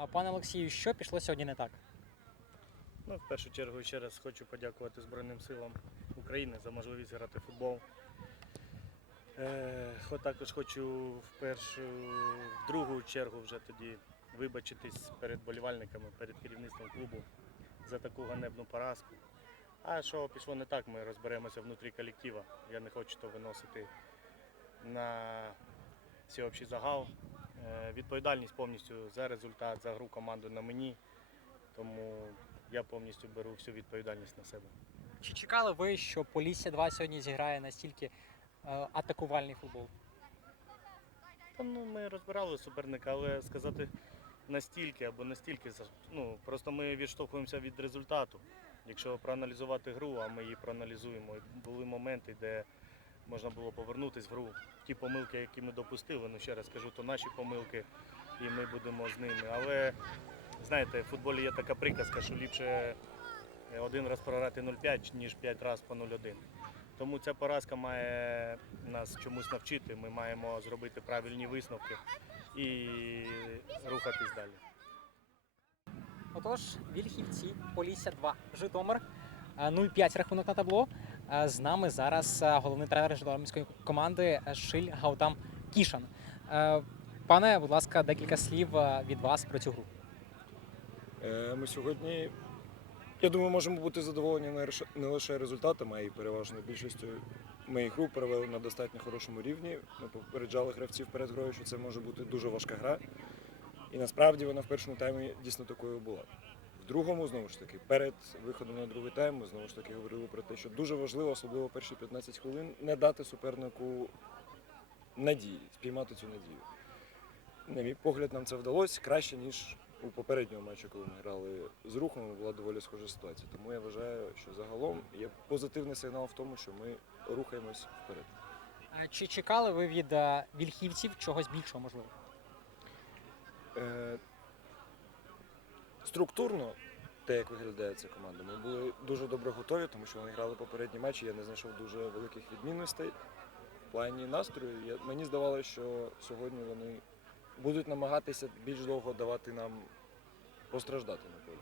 А пане Олексію, що пішло сьогодні не так? Ну, в першу чергу ще раз хочу подякувати Збройним силам України за можливість грати в футбол. Е, також хочу в першу, в другу чергу вже тоді вибачитись перед болівальниками, перед керівництвом клубу за таку ганебну поразку. А що пішло не так, ми розберемося внутрі колектива. Я не хочу то виносити на всеобщий загал. Е, відповідальність повністю за результат, за гру команди на мені. Тому я повністю беру всю відповідальність на себе. Чи чекали ви, що Полісся 2 сьогодні зіграє настільки е, атакувальний футбол? Та ну ми розбирали суперника, але сказати настільки або настільки ну просто ми відштовхуємося від результату. Якщо проаналізувати гру, а ми її проаналізуємо, були моменти, де можна було повернутися в гру. Ті помилки, які ми допустили, ну ще раз кажу, то наші помилки, і ми будемо з ними. Але знаєте, в футболі є така приказка, що ліпше е, один раз програти 0-5, ніж 5 разів по 0-1. Тому ця поразка має нас чомусь навчити. Ми маємо зробити правильні висновки і рухатись далі. Отож, Вільхівці, Полісся 2, Житомир. Е, 0-5 рахунок на табло. Е, З нами зараз е, головний тренер Житомирської команди е, Шиль Гаутам Кішан. Пане, будь ласка, декілька слів від вас про цю гру. Ми сьогодні, я думаю, можемо бути задоволені не лише- результатами, а й переважно більшістю моїх груп провели на достатньо хорошому рівні. Ми попереджали гравців перед грою, що це може бути дуже важка гра. І насправді вона в першому таймі дійсно такою була. Другому, знову ж таки, перед виходом на другий тайм, ми знову ж таки говорили про те, що дуже важливо, особливо перші 15 хвилин, не дати супернику надії, спіймати цю надію. На мій погляд, нам це вдалося краще, ніж у попередньому матчі, коли ми грали з рухом, була доволі схожа ситуація. Тому я вважаю, що загалом є позитивний сигнал в тому, що ми рухаємось вперед. Чи чекали ви від е, вільхівців чогось більшого можливо? Е, структурно, те, як виглядає ця команда, ми були дуже добре готові, тому що вони грали попередні матчі. Я не знайшов дуже великих відмінностей. В плані настрою я, мені здавалося, що сьогодні вони будуть намагатися більш довго давати нам постраждати на полі.